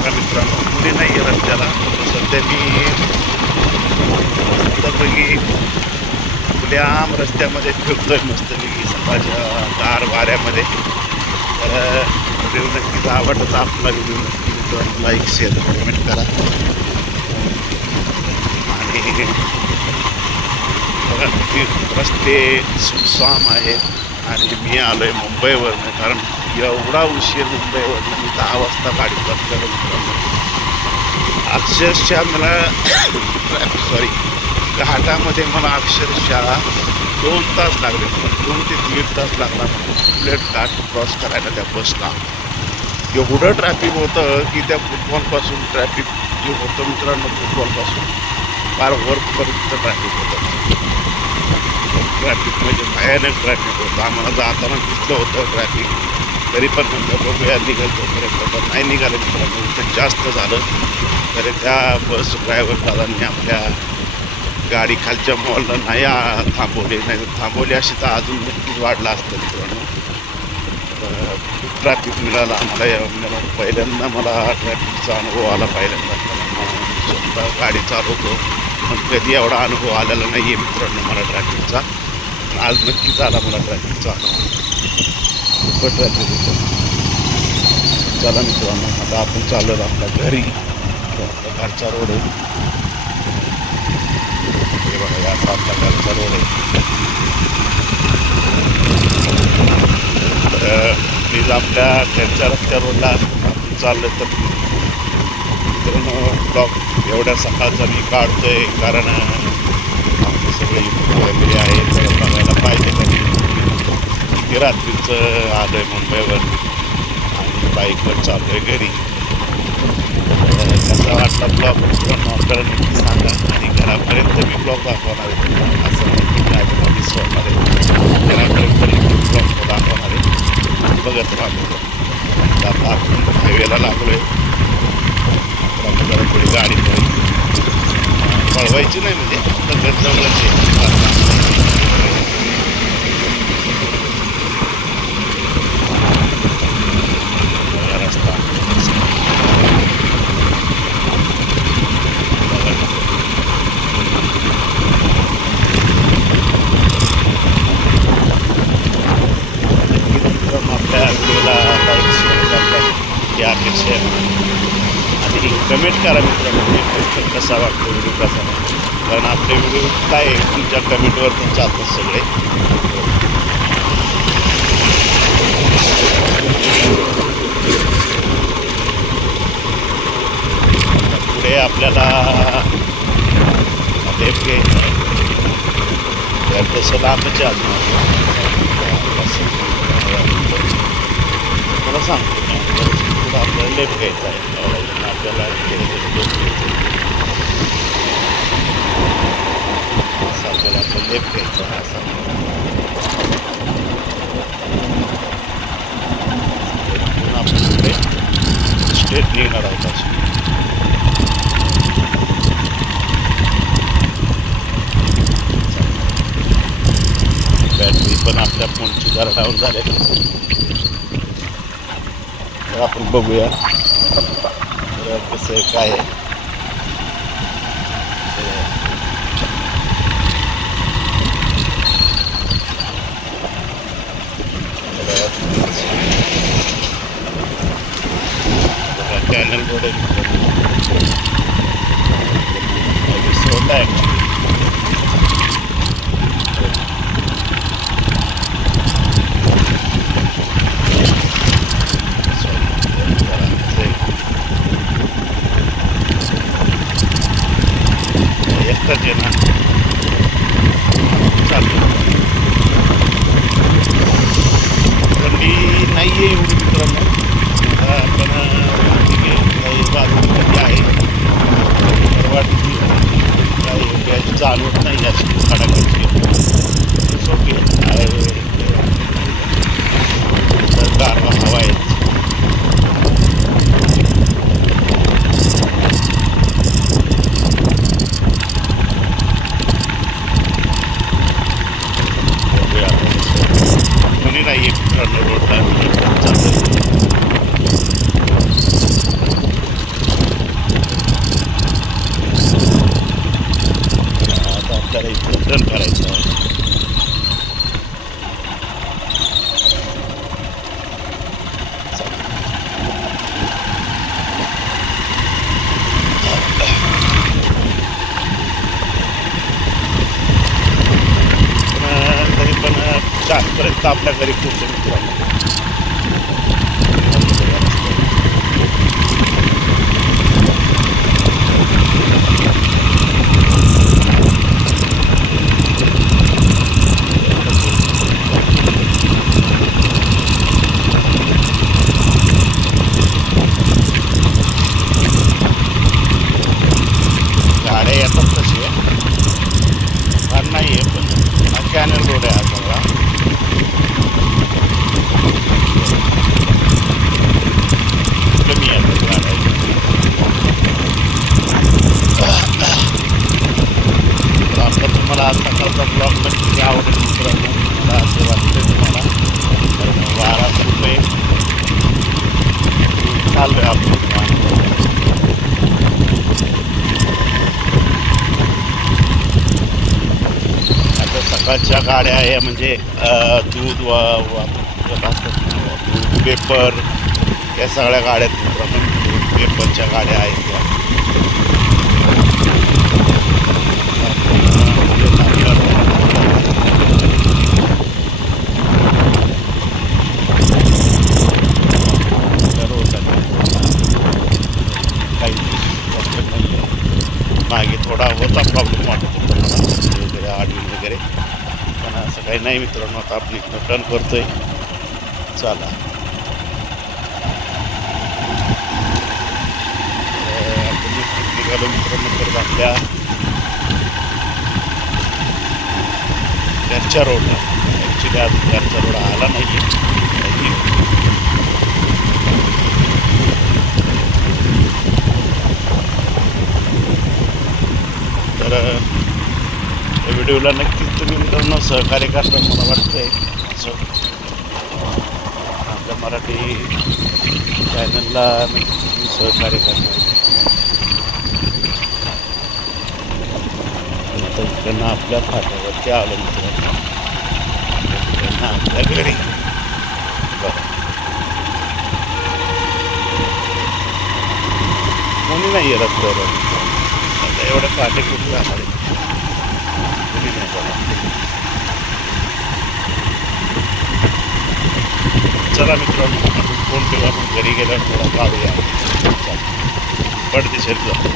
बघा मित्रांनो कुणी नाही आहे रस्त्याला सध्या मी मस्तपैकी खुल्याम रस्त्यामध्ये फिरतोय मस्तपैकी सकाळच्या गार वाऱ्यामध्ये. तर व्हिडिओ नक्कीच आवडत आपला व्हिडिओ नक्की मित्रांनो लाईक शेअर कमेंट करा. आणि बघा किती रस्ते सुमसाम आहेत आणि मी आलो आहे मुंबईवरनं कारण एवढा उशीर मुंबईवर मी दहा वाजता गाडी बसलेलो मित्रांनो अक्षरशः मला सॉरी घाटामध्ये मला अक्षरशः दोन तास लागले. दोन ते दीड तास लागला मला. बुलेट घाट क्रॉस करायला त्या बसला एवढं ट्रॅफिक होतं की त्या फुटबॉलपासून ट्रॅफिक जे होतं मित्रांनो फुटबॉलपासून फार वरपर्यंत ट्रॅफिक होतं. ट्रॅफिक म्हणजे भयानक ट्रॅफिक होतं. आम्हाला जाताना दिसलं होतं ट्रॅफिक तरी पण म्हणलं बघूया निघाल तोपर्यंत. पण नाही निघालं मित्रांनो इथं जास्त झालं. तरी त्या बस ड्रायव्हर दादांनी आपल्या गाडी खालच्या मॉलला नाही आ- थांबवली. नाही थांबवली अशी तर अजून नक्कीच वाढलं असतं मित्रांनो. तर खूप ट्रॅफिक मिळालं आम्हाला या मला पहिल्यांदा मला ट्रॅफिकचा अनुभव आला पहिल्यांदा. स्वतः गाडी चालवतो. पण कधी एवढा अनुभव आलेला नाही आहे मित्रांनो मला ट्रॅफिकचा पण आज नक्कीच आला मला ट्रॅफिकचा अनुभव. दुप्पट राहते तिथं. चला मित्रांनो आता आपण चाललो आपल्या घरी. आपल्या घरचा रोड आहे. हे बघा या आपला घरचा रोड आहे. तर प्लीज आपल्या घरच्या रस्त्या रोडला आपण चाललं तर. मित्रांनो ब्लॉग एवढ्या सकाळचा मी काढतोय कारण आमचे सगळे फॅमिली आहे सगळं बघायला पाहिजे. त्यांनी किती रात्रीचं आलो आहे मुंबईवर आणि बाईकवर चाललो आहे घरी. कसा वाटला ब्लॉग मित्रांनो आपल्याला नक्की सांगा. आणि घरापर्यंत मी ब्लॉग दाखवणार आहे. असं नाही ड्रायव्हरला दिसवणार आहे. घरापर्यंत मी ब्लॉग दाखवणार आहे. बघत राहतो. आता आपण हायवेला लागलो आहे जरा थोडी गाडी पळवायची पळवायची नाही म्हणजे. आता घर जवळच आहे बघा रस्ता मित्रांनो आपल्या व्हिडिओला लाईक शेअर करतात ही अपेक्षा आहे आणि कमेंट करा मित्रांनो व्हिडिओ कसा वाटतो व्हिडिओ कसा कारण आपले व्हिडिओ काय आहे तुमच्या कमेंटवरती चालतात सगळे. पुढे आपल्याला लेफ्ट घ्यायचं आहे तसं लांबच अजून मला सांगतो आपल्याला लेफ्ट घ्यायचा आहे. अं, आपल्याला लेफ्ट घ्यायचं असं आपल्याला आपलं लेफ्ट घ्यायचं आहे असं इथून आपण पुढे स्ट्रेट निघणार आहोत असं बॅटरी पण आपल्या फोनची जरा डाऊन झाले तर आपण बघूया तर कसं आहे काय आहे कॅनल रोड आहे सोडा आहे एकटाच आहे ना. चालू थंडी नाही आहे एवढी मित्रांनो. आता आपल्या घरी खूप प्रकारच्या गाड्या आहे म्हणजे दूध व पेपर या सगळ्या गाड्या आहेत. पेपरच्या गाड्या आहेत त्या. काही मागे थोडा होता प्रॉब्लेम वाटत. होता मला वगैरे आडवी वगैरे. पण असं काही नाही मित्रांनो आता आपण इथनं टर्न करतोय. चला. निघालो मित्रांनो परत आपल्या घरच्या रोडला ॲक्च्युली आज घरचा रोड आला नाही तर या व्हिडिओला नक्कीच तुम्ही मित्रांनो सहकार्य करता मला वाटतंय. असं. आपल्या मराठी चॅनलला नक्कीच तुम्ही सहकार्य करता त्यांना आपल्या फाट्यावरती आलो मित्रांनो त्यांना आपल्या घरी. बरं. कोणी नाही आहे रस्त्यावर. आता एवढं फाटे कुठे जाणार आहे? कोणी नाही जाणार चला मित्रांनो आपण फोन केला आपण घरी गेल्यावर थोडा काढूया चला. पडदिशेत जाऊ